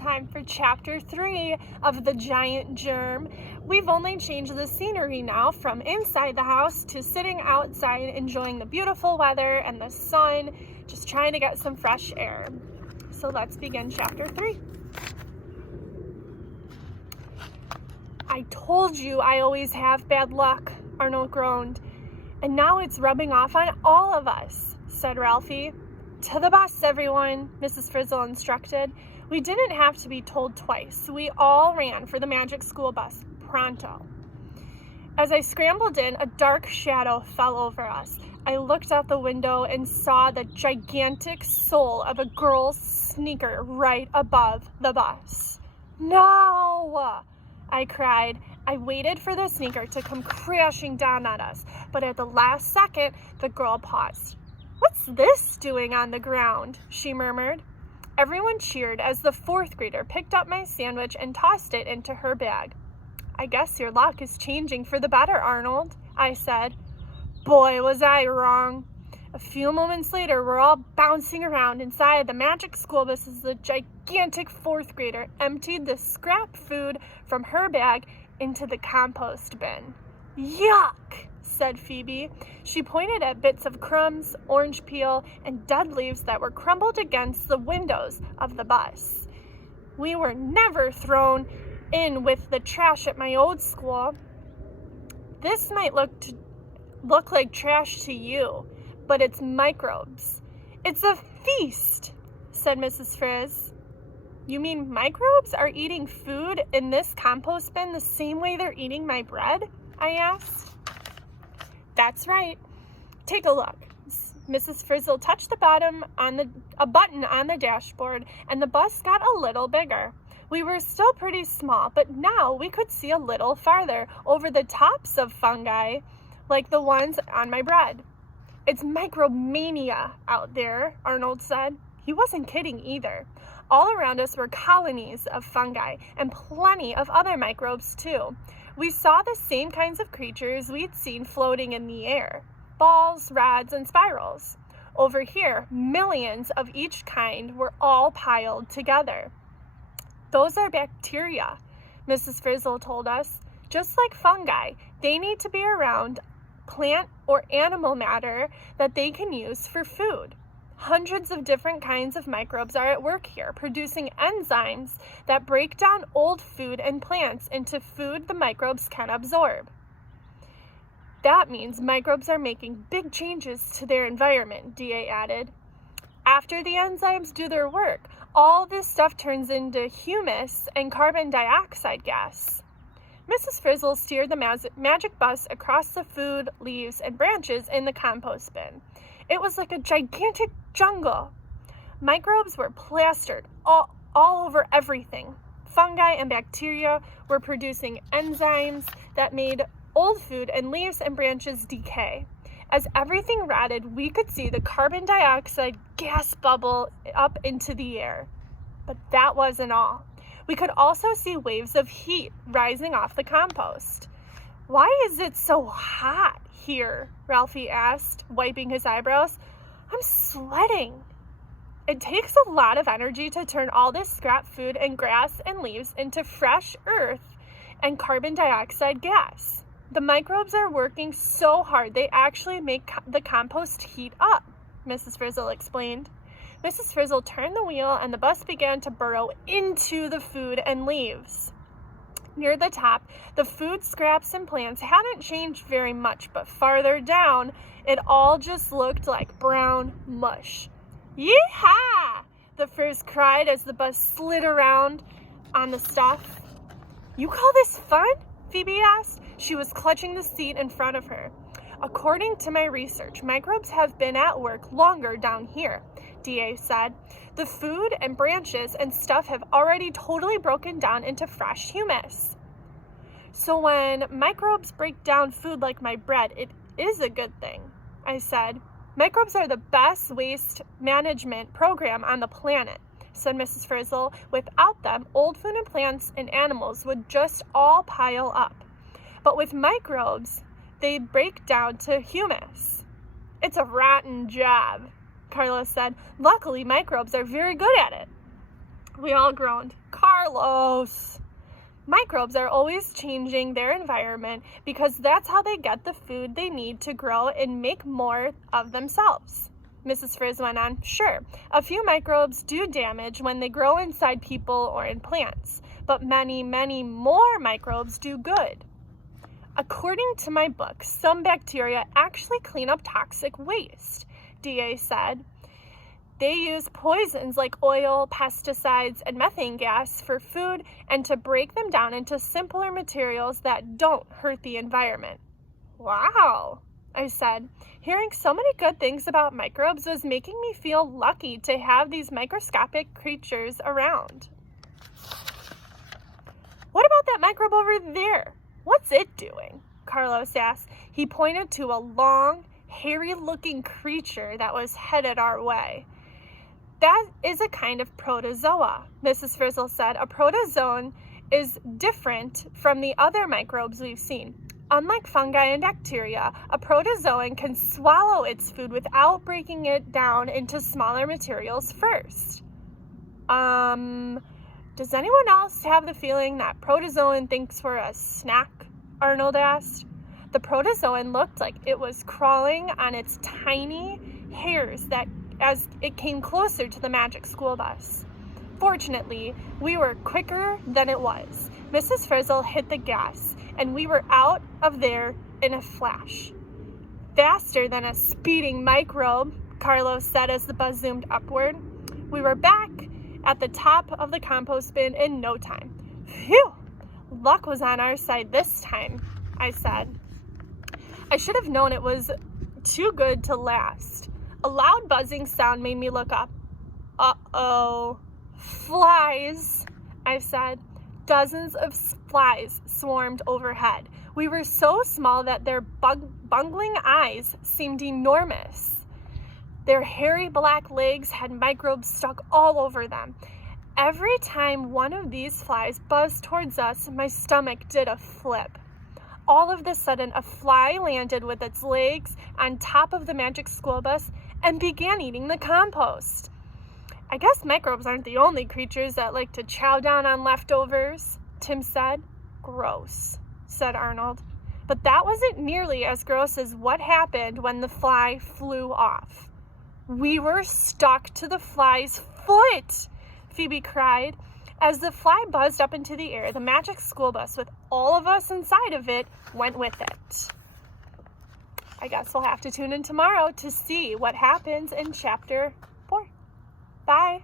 time for Chapter 3 of the Giant Germ. We've only changed the scenery now from inside the house to sitting outside enjoying the beautiful weather and the sun, just trying to get some fresh air. So let's begin Chapter 3. I told you I always have bad luck, Arnold groaned. And now it's rubbing off on all of us, said Ralphie. To the bus, everyone, Mrs. Frizzle instructed. We didn't have to be told twice. We all ran for the magic school bus, pronto. As I scrambled in, a dark shadow fell over us. I looked out the window and saw the gigantic sole of a girl's sneaker right above the bus. No! I cried. I waited for the sneaker to come crashing down on us, but at the last second, the girl paused. What's this doing on the ground? She murmured. Everyone cheered as the fourth grader picked up my sandwich and tossed it into her bag. I guess your luck is changing for the better, Arnold, I said. Boy, was I wrong. A few moments later, we're all bouncing around inside the magic school bus as the gigantic fourth grader emptied the scrap food from her bag into the compost bin. Yuck, said Phoebe. She pointed at bits of crumbs, orange peel, and dead leaves that were crumbled against the windows of the bus. We were never thrown in with the trash at my old school. This might look like trash to you, but it's microbes. It's a feast, said Mrs. Frizz. You mean microbes are eating food in this compost bin the same way they're eating my bread? I asked. That's right. Take a look. Mrs. Frizzle touched a button on the dashboard, and the bus got a little bigger. We were still pretty small, but now we could see a little farther over the tops of fungi, like the ones on my bread. It's micromania out there, Arnold said. He wasn't kidding either. All around us were colonies of fungi and plenty of other microbes too. We saw the same kinds of creatures we'd seen floating in the air. Balls, rods, and spirals. Over here, millions of each kind were all piled together. Those are bacteria, Mrs. Frizzle told us. Just like fungi, they need to be around plant or animal matter that they can use for food. Hundreds of different kinds of microbes are at work here, producing enzymes that break down old food and plants into food the microbes can absorb. That means microbes are making big changes to their environment, DA added. After the enzymes do their work, all this stuff turns into humus and carbon dioxide gas. Mrs. Frizzle steered the magic bus across the food, leaves, and branches in the compost bin. It was like a gigantic jungle. Microbes were plastered all over everything. Fungi and bacteria were producing enzymes that made old food and leaves and branches decay. As everything rotted, we could see the carbon dioxide gas bubble up into the air. But that wasn't all. We could also see waves of heat rising off the compost. Why is it so hot here? Ralphie asked, wiping his eyebrows. I'm sweating. It takes a lot of energy to turn all this scrap food and grass and leaves into fresh earth and carbon dioxide gas. The microbes are working so hard they actually make the compost heat up, Mrs. Frizzle explained. Mrs. Frizzle turned the wheel and the bus began to burrow into the food and leaves. Near the top, the food scraps and plants hadn't changed very much, but farther down, it all just looked like brown mush. Yee-haw! The Frizz cried as the bus slid around on the stuff. You call this fun? Phoebe asked. She was clutching the seat in front of her. According to my research, microbes have been at work longer down here, DA said. The food and branches and stuff have already totally broken down into fresh humus. So when microbes break down food like my bread, it is a good thing, I said. Microbes are the best waste management program on the planet, said Mrs. Frizzle. Without them, old food and plants and animals would just all pile up. But with microbes, they break down to humus. It's a rotten job, Carla said. Luckily, microbes are very good at it. We all groaned. Carlos! Microbes are always changing their environment because that's how they get the food they need to grow and make more of themselves. Mrs. Frizz went on, sure, a few microbes do damage when they grow inside people or in plants, but many, many more microbes do good. According to my book, some bacteria actually clean up toxic waste, DA said. They use poisons like oil, pesticides, and methane gas for food and to break them down into simpler materials that don't hurt the environment. Wow, I said. Hearing so many good things about microbes was making me feel lucky to have these microscopic creatures around. What about that microbe over there? What's it doing? Carlos asked. He pointed to a long, hairy-looking creature that was headed our way. That is a kind of protozoa, Mrs. Frizzle said. A protozoan is different from the other microbes we've seen. Unlike fungi and bacteria, a protozoan can swallow its food without breaking it down into smaller materials first. Does anyone else have the feeling that protozoan thinks we're a snack? Arnold asked. The protozoan looked like it was crawling on its tiny hairs as it came closer to the magic school bus. Fortunately, we were quicker than it was. Mrs. Frizzle hit the gas, and we were out of there in a flash. Faster than a speeding microbe, Carlos said as the bus zoomed upward. We were back at the top of the compost bin in no time. Phew! Luck was on our side this time, I said. I should have known it was too good to last. A loud buzzing sound made me look up. Uh-oh. Flies, I said. Dozens of flies swarmed overhead. We were so small that their bungling eyes seemed enormous. Their hairy black legs had microbes stuck all over them. Every time one of these flies buzzed towards us, my stomach did a flip. All of a sudden, a fly landed with its legs on top of the magic school bus and began eating the compost. I guess microbes aren't the only creatures that like to chow down on leftovers, Tim said. Gross, said Arnold. But that wasn't nearly as gross as what happened when the fly flew off. We were stuck to the fly's foot, Phoebe cried. As the fly buzzed up into the air, the magic school bus with all of us inside of it went with it. I guess we'll have to tune in tomorrow to see what happens in chapter 4. Bye.